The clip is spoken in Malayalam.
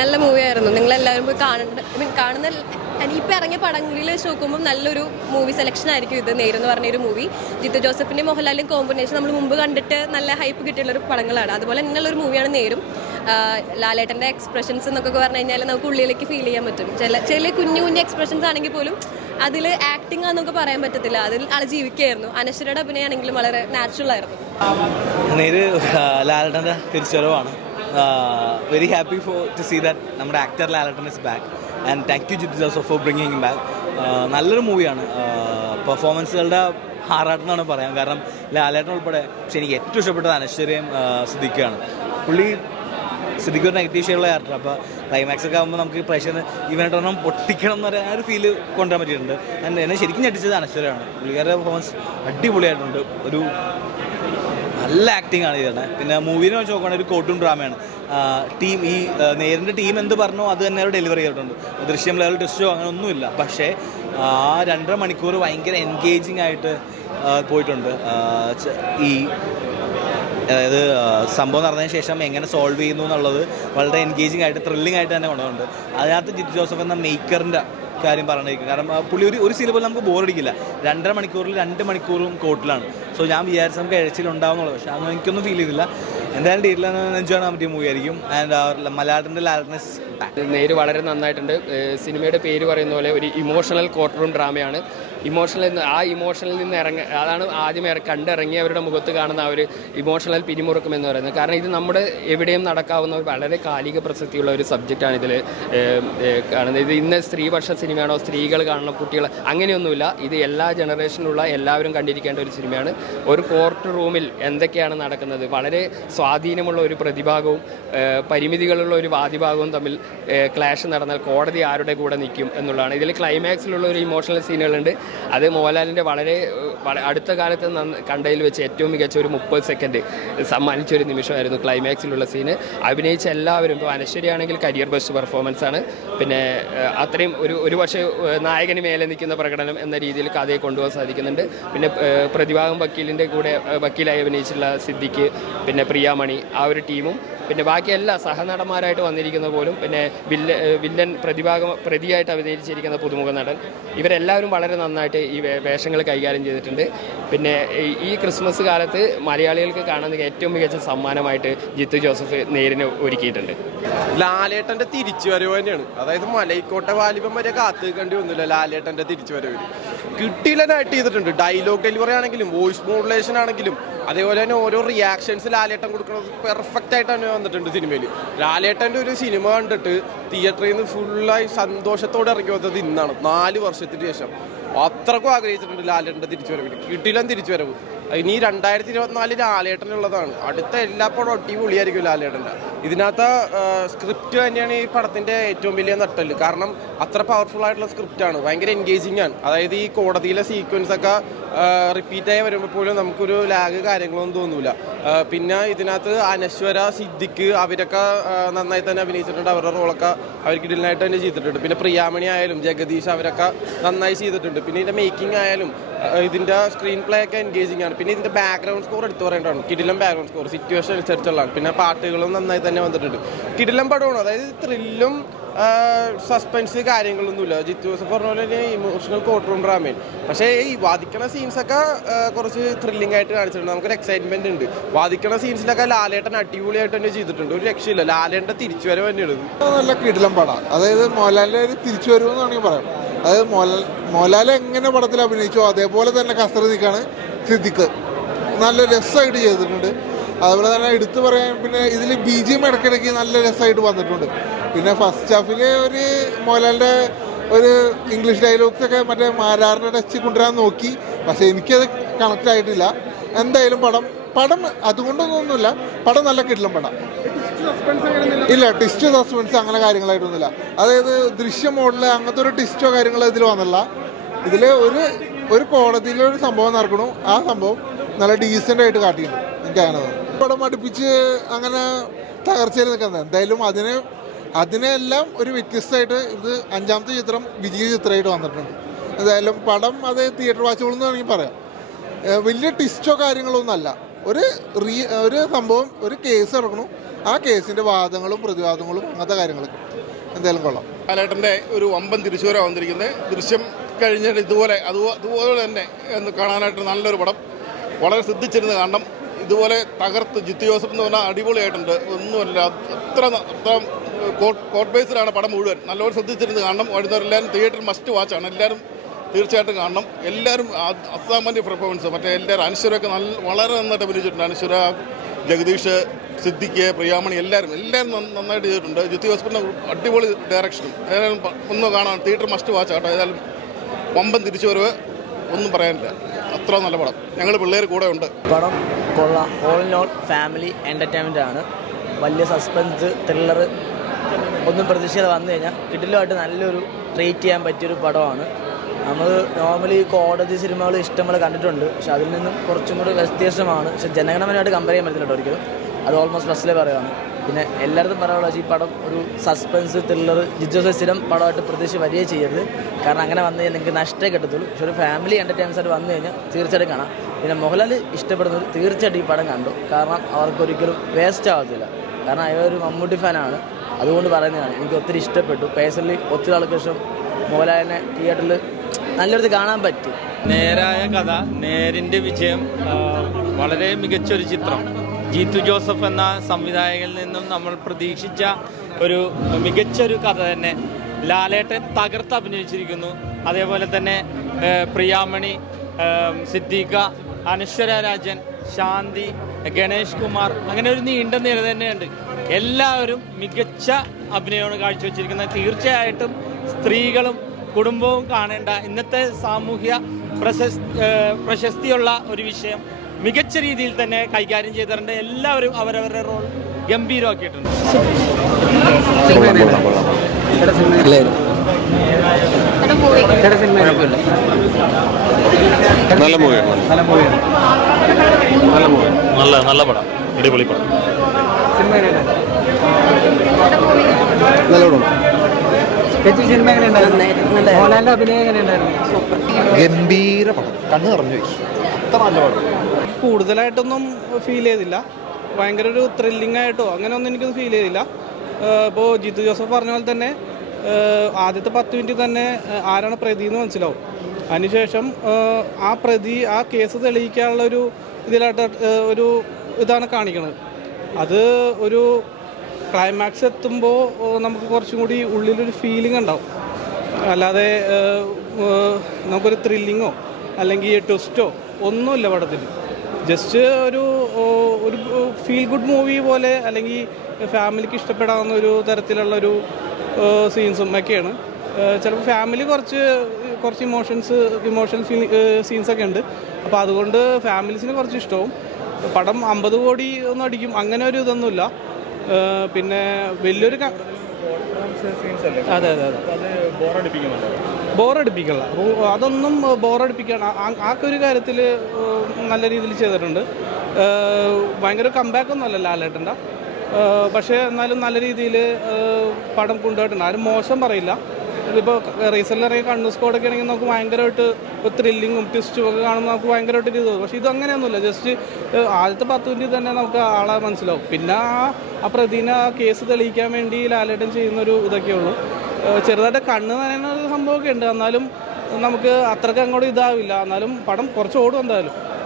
നല്ല മൂവിയായിരുന്നു. നിങ്ങളെല്ലാവരും പോയി കാണുന്ന ഇനിയിപ്പോൾ ഇറങ്ങിയ പടങ്ങളിൽ വെച്ച് നോക്കുമ്പോൾ നല്ലൊരു മൂവി സെലക്ഷൻ ആയിരിക്കും ഇത്. നേരെന്ന് പറഞ്ഞൊരു മൂവി ജിത്തു ജോസഫിൻ്റെയും മോഹൻലാലിൻ്റെയും കോമ്പിനേഷൻ നമ്മൾ മുമ്പ് കണ്ടിട്ട് നല്ല ഹൈപ്പ് കിട്ടിയുള്ളൊരു പടങ്ങളാണ്. അതുപോലെ തന്നെയുള്ളൊരു മൂവിയാണ് നേരും. ലാലേട്ടൻ്റെ എക്സ്പ്രഷൻസ് എന്നൊക്കെ പറഞ്ഞു കഴിഞ്ഞാൽ നമുക്ക് ഉള്ളിലേക്ക് ഫീൽ ചെയ്യാൻ പറ്റും. ചില കുഞ്ഞു എക്സ്പ്രഷൻസ് ആണെങ്കിൽ പോലും അതിൽ ആക്ടിങ് ആണെന്നൊക്കെ പറയാൻ പറ്റത്തില്ല. അതിൽ ആൾ ജീവിക്കുകയായിരുന്നു. അനശ്വരയുടെ അഭിനയമാണെങ്കിലും വളരെ നാച്ചുറൽ ആയിരുന്നു. നേര് ലാലേട്ടൻ്റെ തിരിച്ചുവരവാണ്. Very happy to see that നമ്മുടെ actor Lalettan is back and thank you Jeethu Joseph for bringing back. നല്ലൊരു മൂവിയാണ്. പെർഫോമൻസുകളുടെ ആറാട്ടെന്നാണ് പറയാം. കാരണം ലാലേട്ടൻ ഉൾപ്പെടെ. പക്ഷെ എനിക്ക് ഏറ്റവും ഇഷ്ടപ്പെട്ടത് അനശ്വരയും സിദ്ദിഖാണ്. പുള്ളി സിദ്ദിഖ് ഒരു നെഗറ്റീവ് ഷെയ്ഡുള്ള ക്യാരക്ടർ. അപ്പോൾ ക്ലൈമാക്സ് ഒക്കെ ആകുമ്പോൾ നമുക്ക് പ്രേക്ഷകന് ഇവനായിട്ടൊന്നും പൊട്ടിക്കണം എന്ന് പറയാൻ ഒരു ഫീല് കൊണ്ടുവരാൻ പറ്റിയിട്ടുണ്ട്. ആൻഡ് എന്നെ ശരിക്കും ഞെട്ടിച്ചത് അനശ്വരയാണ്. പുള്ളിക്കാരുടെ പെർഫോമൻസ് അടിപൊളിയായിട്ടുണ്ട്. ഒരു നല്ല ആക്ടിങ് ആണ് ചെയ്തത്. പിന്നെ മൂവിനെ വെച്ച് നോക്കുകയാണെങ്കിൽ ഒരു കോട്ടൂൺ ഡ്രാമയാണ്. ടീം ഈ നേരിൻ്റെ ടീം എന്ത് പറഞ്ഞോ അത് തന്നെ അവർ ഡെലിവറി ചെയ്തിട്ടുണ്ട്. ദൃശ്യം ലെവൽ ടെസ്റ്റോ അങ്ങനെ ഒന്നുമില്ല. പക്ഷേ ആ 2.5 മണിക്കൂർ ഭയങ്കര എൻഗേജിങ് ആയിട്ട് പോയിട്ടുണ്ട്. ഈ അതായത് സംഭവം നടന്നതിന് ശേഷം എങ്ങനെ സോൾവ് ചെയ്യുന്നു എന്നുള്ളത് വളരെ എൻഗേജിങ് ആയിട്ട് ത്രില്ലിംഗ് ആയിട്ട് തന്നെ കൊണ്ടുപോകുന്നുണ്ട്. അതിനകത്ത് ജിത്തു ജോസഫ് എന്ന മേക്കറിൻ്റെ കാര്യം പറഞ്ഞിരിക്കും. കാരണം പുള്ളി ഒരു സീൻ പോലും നമുക്ക് ബോറടിക്കില്ല. 2.5 മണിക്കൂറിൽ 2 മണിക്കൂറും കോട്ടിലാണ്. സോ ഞാൻ വിചാരിച്ച നമുക്ക് എഴച്ചിലുണ്ടാവുന്നുള്ളത്. പക്ഷേ അതൊന്നും എനിക്കൊന്നും ഫീൽ ചെയ്തില്ല. എന്തായാലും ഡീറ്റിൽ എൻജോയ് ചെയ്യാൻ പറ്റിയ മൂവി ആയിരിക്കും. ആൻഡ് മലയാളത്തിൻ്റെ ലാലറ്റ്നസ് നേര് വളരെ നന്നായിട്ടുണ്ട്. സിനിമയുടെ പേര് പറയുന്ന പോലെ ഒരു ഇമോഷണൽ കോർട്ട് റൂം ഡ്രാമയാണ്. ഇമോഷണലിൽ നിന്ന് അതാണ് ആദ്യം കണ്ടിറങ്ങിയവരുടെ മുഖത്ത് കാണുന്ന ആ ഒരു ഇമോഷണൽ പിരിമുറുക്കം എന്ന് പറയുന്നത്. കാരണം ഇത് നമ്മുടെ എവിടെയും നടക്കാവുന്ന വളരെ കാലിക പ്രസക്തിയുള്ള ഒരു സബ്ജക്റ്റാണ് ഇതിൽ കാണുന്നത്. ഇത് ഇന്ന് സ്ത്രീപക്ഷ സിനിമയാണോ, സ്ത്രീകൾ കാണണം, കുട്ടികൾ, അങ്ങനെയൊന്നുമില്ല. ഇത് എല്ലാ ജനറേഷനിലുള്ള എല്ലാവരും കണ്ടിരിക്കേണ്ട ഒരു സിനിമയാണ്. ഒരു കോർട്ട് റൂമിൽ എന്തൊക്കെയാണ് നടക്കുന്നത്, വളരെ സ്വാധീനമുള്ള ഒരു പ്രതിഭാഗവും പരിമിതികളുള്ള ഒരു വാദിഭാഗവും തമ്മിൽ ക്ലാഷ് നടന്നാൽ കോടതി ആരുടെ കൂടെ നിൽക്കും എന്നുള്ളതാണ്. ഇതിൽ ക്ലൈമാക്സിലുള്ള ഒരു ഇമോഷണൽ സീനുകളുണ്ട്. അത് മോഹൻലാലിൻ്റെ വളരെ അടുത്ത കാലത്ത് കണ്ടതിൽ വെച്ച് ഏറ്റവും മികച്ച ഒരു 30 സെക്കൻഡ് സമ്മാനിച്ചൊരു നിമിഷമായിരുന്നു ക്ലൈമാക്സിലുള്ള സീന്. അഭിനയിച്ച എല്ലാവരും, ഇപ്പോൾ അനശ്വരിയാണെങ്കിൽ കരിയർ ബെസ്റ്റ് പെർഫോമൻസ് ആണ്. പിന്നെ അത്രയും ഒരു പക്ഷേ നായകന് മേലെ നിൽക്കുന്ന പ്രകടനം എന്ന രീതിയിൽ കഥയെ കൊണ്ടുപോകാൻ സാധിക്കുന്നുണ്ട്. പിന്നെ പ്രതിഭാഗം വക്കീലായി അഭിനയിച്ചിട്ടുള്ള സിദ്ദിഖ്, പിന്നെ പ്രിയാമണി, ആ ഒരു ടീമും പിന്നെ ബാക്കി എല്ലാ സഹനടന്മാരായിട്ട് വന്നിരിക്കുന്ന പോലും, പിന്നെ വില്ലൻ പ്രതിയായിട്ട് അഭിനയിച്ചിരിക്കുന്ന പുതുമുഖ നടൻ, ഇവരെല്ലാവരും വളരെ നന്നായിട്ട് ഈ വേഷങ്ങൾ കൈകാര്യം ചെയ്തിട്ടുണ്ട്. പിന്നെ ഈ ക്രിസ്മസ് കാലത്ത് മലയാളികൾക്ക് കാണുന്ന ഏറ്റവും മികച്ച സമ്മാനമായിട്ട് ജിത്തു ജോസഫ് നേരിന് ഒരുക്കിയിട്ടുണ്ട്. ലാലേട്ടൻ്റെ തിരിച്ചുവരവ് തന്നെയാണ്. അതായത് മലൈക്കോട്ടെ വാലിബം വരെ കാത്തു നിൽക്കേണ്ടി വന്നില്ല ലാലേട്ടൻ്റെ തിരിച്ചുവരവ്. കിട്ടിയില്ലാനായിട്ട് ചെയ്തിട്ടുണ്ട്. ഡയലോഗ് ഡെലിവറി ആണെങ്കിലും വോയിസ് മോഡുലേഷൻ ആണെങ്കിലും അതേപോലെ തന്നെ ഓരോ റിയാക്ഷൻസ് ലാലേട്ടൻ കൊടുക്കുന്നത് പെർഫെക്റ്റ് ആയിട്ട് തന്നെ വന്നിട്ടുണ്ട് സിനിമയിൽ. ലാലേട്ടൻ്റെ ഒരു സിനിമ കണ്ടിട്ട് തിയേറ്ററിൽ നിന്ന് ഫുള്ളായി സന്തോഷത്തോടെ ഇറങ്ങി വന്നത് ഇന്നാണ്, 4 വർഷത്തിന് ശേഷം. അത്രക്കും ആഗ്രഹിച്ചിട്ടുണ്ട് ലാലേട്ടൻ്റെ തിരിച്ചുവരവിൽ. കിട്ടിയില്ല തിരിച്ചുവരവ്. ഇനി 2024 ലാലേട്ടനുള്ളതാണ്. അടുത്ത എല്ലാ പടവും അടിപൊളിയായിരിക്കും ലാലേട്ടൻ്റെ. ഇതിനകത്ത് സ്ക്രിപ്റ്റ് തന്നെയാണ് ഈ പടത്തിൻ്റെ ഏറ്റവും വലിയ നട്ടല്. കാരണം അത്ര പവർഫുൾ ആയിട്ടുള്ള സ്ക്രിപ്റ്റാണ്, ഭയങ്കര എൻഗേജിങ് ആണ്. അതായത് ഈ കോടതിയിലെ സീക്വൻസ് ഒക്കെ റിപ്പീറ്റായി വരുമ്പോൾ പോലും നമുക്കൊരു ലാഗ് കാര്യങ്ങളൊന്നും തോന്നില്ല. പിന്നെ ഇതിനകത്ത് അനശ്വര, സിദ്ദിഖ് അവരൊക്കെ നന്നായി തന്നെ അഭിനയിച്ചിട്ടുണ്ട്. അവരുടെ റോളൊക്കെ അവർക്ക് ഇതിനായിട്ട് തന്നെ ചെയ്തിട്ടുണ്ട്. പിന്നെ പ്രിയാമണി ആയാലും ജഗദീഷ് അവരൊക്കെ നന്നായി ചെയ്തിട്ടുണ്ട്. പിന്നെ ഇതിൻ്റെ മേക്കിംഗ് ആയാലും ഇതിൻ്റെ സ്ക്രീൻ പ്ലേ ഒക്കെ എൻഗേജിങ് ആണ്. പിന്നെ ഇതിൻ്റെ ബാക്ക്ഗ്രൗണ്ട് സ്കോർ എടുത്തു പറയേണ്ടതാണ്. കിടിലം ബാക്ക്ഗ്രൗണ്ട് സ്കോർ, സിറ്റുവേഷൻ അനുസരിച്ചുള്ളതാണ്. പിന്നെ പാട്ടുകളും നന്നായി തന്നെ വന്നിട്ടുണ്ട്. കിടിലം പടമാണ്. അതായത് ത്രില്ലും സസ്പെൻസ് കാര്യങ്ങളൊന്നുമില്ല. ജിത്തു ജോസഫ് പറഞ്ഞ പോലെ തന്നെ ഇമോഷണൽ കോർട്ട് റൂം ഡ്രാമയാണ്. പക്ഷേ ഈ വാദിക്കണ സീൻസൊക്കെ കുറച്ച് ത്രില്ലിംഗ് ആയിട്ട് കാണിച്ചിട്ടുണ്ട്. നമുക്കൊരു എക്സൈറ്റ്മെന്റ് ഉണ്ട്. വാദിക്കണ സീൻസിലൊക്കെ ലാലേട്ടൻ അടിപൊളിയായിട്ട് തന്നെ ചെയ്തിട്ടുണ്ട്. ഒരു രക്ഷയില്ല. ലാലേട്ടൻ്റെ തിരിച്ചുവരവ് തന്നെയാണ്. നല്ല കിടിലം പടം. അതായത് മോഹൻലാലിൻ്റെ ഒരു തിരിച്ചുവരവ് എന്ന് വേണമെങ്കിൽ പറയാം. അതായത് മോഹൻലാൽ എങ്ങനെ പടത്തിൽ അഭിനയിച്ചോ അതേപോലെ തന്നെ കസറ് നിൽക്കാണ് സിദ്ദിഖ്. നല്ല രസമായിട്ട് ചെയ്തിട്ടുണ്ട്. അതുപോലെ തന്നെ എടുത്തു പറയാൻ പിന്നെ ഇതിൽ BGM ഇടയ്ക്കിടയ്ക്ക് നല്ല രസമായിട്ട് വന്നിട്ടുണ്ട്. പിന്നെ ഫസ്റ്റ് ഹാഫിൽ ഒരു മോഹൻലാലിൻ്റെ ഒരു ഇംഗ്ലീഷ് ഡയലോഗ്സ് ഒക്കെ മറ്റേ മാരാറിനെ ടച്ച് കൊണ്ടുവരാൻ നോക്കി. പക്ഷേ എനിക്കത് കണക്റ്റ് ആയിട്ടില്ല. എന്തായാലും പടം അതുകൊണ്ടൊന്നുമില്ല. പടം നല്ല കിടിലം പടം. ഇല്ല, ടിസ്റ്റ് സസ്പെൻസ് അങ്ങനെ കാര്യങ്ങളായിട്ടൊന്നുമില്ല. അതായത് ദൃശ്യം മോഡല് അങ്ങനത്തെ ഒരു ടിസ്റ്റോ കാര്യങ്ങളോ ഇതിൽ വന്നില്ല. ഇതിൽ ഒരു കോടതിയിലൊരു സംഭവം നടക്കണു. ആ സംഭവം നല്ല ഡീസൻ്റ് ആയിട്ട് കാട്ടിയിട്ടുണ്ട്. എനിക്കങ്ങനെ പടം അടുപ്പിച്ച് അങ്ങനെ തകർച്ചയിൽ നിൽക്കുന്നത്. എന്തായാലും അതിനെല്ലാം ഒരു വ്യത്യസ്തമായിട്ട് ഇത് 5ാമത്തെ ചിത്രം വിജയ ചിത്രമായിട്ട് വന്നിട്ടുണ്ട്. എന്തായാലും പടം അത് തിയേറ്റർ വാച്ചുകൾ എന്ന് വേണമെങ്കിൽ പറയാം. വലിയ ടിസ്റ്റോ കാര്യങ്ങളൊന്നും അല്ല. ഒരു സംഭവം, ഒരു കേസ് നടക്കണു. ആ കേസിൻ്റെ വാദങ്ങളും പ്രതിവാദങ്ങളും അങ്ങനത്തെ കാര്യങ്ങളൊക്കെ എന്തായാലും കൊള്ളാം. ലാലേട്ടൻ്റെ ഒരു വമ്പൻ തിരിച്ചുവരവ് വന്നിരിക്കുന്നത്. ദൃശ്യം കഴിഞ്ഞിട്ട് അതുപോലെ തന്നെ ഒന്ന് കാണാനായിട്ട് നല്ലൊരു പടം. വളരെ ശ്രദ്ധിച്ചിരുന്ന് കാണണം. ഇതുപോലെ തകർത്ത് ജിത്തു ജോസഫ് എന്ന് പറഞ്ഞാൽ അടിപൊളിയായിട്ടുണ്ട്. ഒന്നുമല്ല, അത്ര കോട്ട് ബേസിലാണ് പടം മുഴുവൻ. നല്ലപോലെ ശ്രദ്ധിച്ചിരുന്ന് കാണണം. വരുന്നവരെല്ലാവരും തിയേറ്റർ മസ്റ്റ് വാച്ചാണ്. എല്ലാവരും തീർച്ചയായിട്ടും കാണണം. എല്ലാവരും അസാമാന്യ പെർഫോമൻസ്. മറ്റേ എല്ലാവരും അനശ്വരമൊക്കെ വളരെ നന്നായിട്ട് അഭിനയിച്ചിട്ടുണ്ട്. അനശ്വര, ജഗദീഷ്, സിദ്ദിഖ്, പ്രിയാമണി എല്ലാവരും നന്നായിട്ട് ചെയ്തിട്ടുണ്ട്. ജിത്തു ജോസഫിൻ്റെ അടിപൊളി ഡയറക്ഷനും. ഏതായാലും ഒന്ന് കാണാൻ തിയേറ്റർ മസ്റ്റ് വാച്ച് കേട്ടോ. ഏതായാലും വമ്പൻ തിരിച്ചുവരവ്, ഒന്നും പറയാനില്ല. അത്ര നല്ല പടം. ഞങ്ങൾ പിള്ളേർ കൂടെ ഉണ്ട്. പടം കൊള്ളാം. All in all family entertainment ആണ്. വലിയ സസ്പെൻസ് ത്രില്ലർ ഒന്നും പ്രതീക്ഷിക്കാതെ വന്നു കഴിഞ്ഞാൽ കിടിലുമായിട്ട് നല്ലൊരു ട്രീറ്റ് ചെയ്യാൻ പറ്റിയൊരു പടമാണ്. നമ്മൾ നോർമലി കോടതി സിനിമകൾ ഇഷ്ടംപോലെ കണ്ടിട്ടുണ്ട്, പക്ഷെ അതിൽ നിന്നും കുറച്ചും കൂടി വ്യത്യസ്തമാണ്. പക്ഷെ ജനഗണമനമായിട്ട് കമ്പയർ ചെയ്യാൻ പറ്റില്ല ഒരിക്കലും. അത് ഓൾമോസ്റ്റ് ഫസ്റ്റിലെ പറയുകയാണ്. പിന്നെ എല്ലായിടത്തും പറയാനുള്ള ഈ പടം ഒരു സസ്പെൻസ് ത്രില്ലർ ജിത്തു ജോസഫ് സ്ഥിരം പടമായിട്ട് പ്രതീക്ഷ വരികയും ചെയ്യരുത്. കാരണം അങ്ങനെ വന്നു കഴിഞ്ഞാൽ നിങ്ങൾക്ക് നഷ്ടമേ കിട്ടത്തുള്ളൂ. പക്ഷെ ഒരു ഫാമിലി എൻ്റർടൈൻമെൻസ് ആയിട്ട് വന്നു കഴിഞ്ഞാൽ തീർച്ചയായിട്ടും കാണാം. പിന്നെ മോഹൻലാൽ ഇഷ്ടപ്പെടുന്നവർ തീർച്ചയായിട്ടും ഈ പടം കണ്ടു. കാരണം അവർക്കൊരിക്കലും വേസ്റ്റ് ആവത്തില്ല. കാരണം അയാൾ ഒരു മമ്മൂട്ടി ഫാനാണ്, അതുകൊണ്ട് പറയുന്നതാണ്. എനിക്ക് ഒത്തിരി ഇഷ്ടപ്പെട്ടു. പേഴ്സണലി ഒത്തിരി ആൾക്ക് ശേഷം മോഹൻലാലിനെ തിയേറ്ററിൽ നല്ലൊരു കാണാൻ പറ്റും. നേരായ കഥ, നേരിൻ്റെ വിജയം, വളരെ മികച്ചൊരു ചിത്രം. ജിത്തു ജോസഫ് എന്ന സംവിധായകനിൽ നിന്നും നമ്മൾ പ്രതീക്ഷിച്ച ഒരു മികച്ചൊരു കഥ തന്നെ. ലാലേട്ടൻ തകർത്ത് അഭിനയിച്ചിരിക്കുന്നു. അതേപോലെ തന്നെ പ്രിയാമണി, സിദ്ദീഖ, അനശ്വര രാജൻ, ശാന്തി, ഗണേഷ് കുമാർ, അങ്ങനെ ഒരു നീണ്ട നിര തന്നെയുണ്ട്. എല്ലാവരും മികച്ച അഭിനയമാണ് കാഴ്ചവെച്ചിരിക്കുന്നത്. തീർച്ചയായിട്ടും സ്ത്രീകളും കുടുംബവും കാണേണ്ട ഇന്നത്തെ സാമൂഹ്യ പ്രശസ്തിയുള്ള ഒരു വിഷയം മികച്ച രീതിയിൽ തന്നെ കൈകാര്യം ചെയ്തിട്ടുണ്ട്. എല്ലാവരും അവരവരുടെ റോൾ ഗംഭീരമാക്കിയിട്ടുണ്ട്. നല്ല പടം, അടിപൊളി പടം. ഗംഭീര പടം, കണ്ണ് നിറഞ്ഞു പോയി. അത്ര നല്ല പടം. കൂടുതലായിട്ടൊന്നും ഫീൽ ചെയ്തില്ല. ഭയങ്കര ഒരു ത്രില്ലിംഗ് ആയിട്ടോ അങ്ങനെ ഒന്നും എനിക്കൊന്നും ഫീൽ ചെയ്തില്ല. ഇപ്പോൾ ജിത്തു ജോസഫ് പറഞ്ഞ പോലെ തന്നെ ആദ്യത്തെ 10 മിനിറ്റ് തന്നെ ആരാണ് പ്രതി എന്ന് മനസ്സിലാവും. അതിനുശേഷം ആ കേസ് തെളിയിക്കാനുള്ള ഒരു ഇതാണ് കാണിക്കുന്നത്. അത് ഒരു ക്ലൈമാക്സ് എത്തുമ്പോൾ നമുക്ക് കുറച്ചും കൂടി ഉള്ളിലൊരു ഫീലിംഗ് ഉണ്ടാവും. അല്ലാതെ നമുക്കൊരു ത്രില്ലിങ്ങോ അല്ലെങ്കിൽ ട്വിസ്റ്റോ ഒന്നുമില്ല പടത്തിൽ. ജസ്റ്റ് ഒരു ഫീൽ ഗുഡ് മൂവി പോലെ, അല്ലെങ്കിൽ ഫാമിലിക്ക് ഇഷ്ടപ്പെടാവുന്ന ഒരു തരത്തിലുള്ളൊരു സീൻസും ഒക്കെയാണ്. ചിലപ്പോൾ ഫാമിലി കുറച്ച് ഇമോഷണൽ സീൻസൊക്കെ ഉണ്ട്. അപ്പോൾ അതുകൊണ്ട് ഫാമിലീസിന് കുറച്ച് ഇഷ്ടവും. പടം 50 കോടി ഒന്നും അടിക്കും അങ്ങനെ ഒരു ഇതൊന്നുമില്ല. പിന്നെ വലിയൊരു അതെ ബോറടിപ്പിക്കല്ല. അതൊന്നും ബോറടിപ്പിക്കണം. ആ ഒരു കാര്യത്തിൽ നല്ല രീതിയിൽ ചെയ്തിട്ടുണ്ട്. ഭയങ്കര കംബാക്കൊന്നും അല്ല ലാലേട്ടൻ്റെ, പക്ഷേ എന്നാലും നല്ല രീതിയിൽ പടം കൊണ്ടുപോയിട്ടുണ്ട്. ആരും മോശം പറയില്ല. ഇതിപ്പോൾ റീസെൻ്റ് ഇറങ്ങിയ കണ്ണൂർ സ്കോഡൊക്കെ ആണെങ്കിൽ നമുക്ക് ഭയങ്കരമായിട്ട് ത്രില്ലിങ്ങും ട്വിസ്റ്റും ഒക്കെ കാണുമ്പോൾ നമുക്ക് ഭയങ്കരമായിട്ട് ഇത് തോന്നും. പക്ഷേ ഇതങ്ങനെയൊന്നുമില്ല. ജസ്റ്റ് ആദ്യത്തെ 10 മിനിറ്റ് തന്നെ നമുക്ക് ആളെ മനസ്സിലാവും. പിന്നെ ആ പ്രതിനെ കേസ് തെളിയിക്കാൻ വേണ്ടി ലാലേട്ടൻ ചെയ്യുന്നൊരു ഇതൊക്കെ ഉള്ളൂ. ചെറുതായിട്ട് കണ്ണ് നനയുന്ന ഒരു സംഭവമൊക്കെ ഉണ്ട്. എന്നാലും നമുക്ക് അത്രയ്ക്ക് അങ്ങോട്ട് ഇതാവില്ല. എന്നാലും പടം കുറച്ച് ഓടും എന്തായാലും.